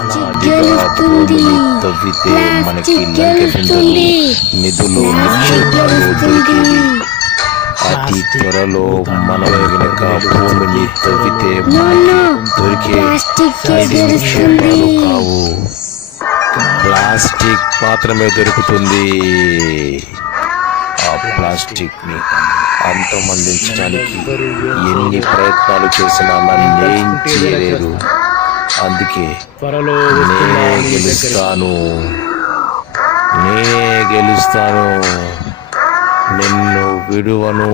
అనాదిగా భూమిని తవ్వితే మనకి లంకె నిధులు నిక్షేపాలు దొరికేవి. అతి త్వరలో మనమే వెనుక భూమిని తవ్వితే దొరికే నిక్షేపాలు కావు, ప్లాస్టిక్ మాత్రమే దొరుకుతుంది. ఆ ప్లాస్టిక్ ని అంతమందించడానికి ఎన్ని ప్రయత్నాలు చేసినా నన్నేం చేయలేదు. అందుకే నేనే గెలుస్తాను, నిన్ను విడువను.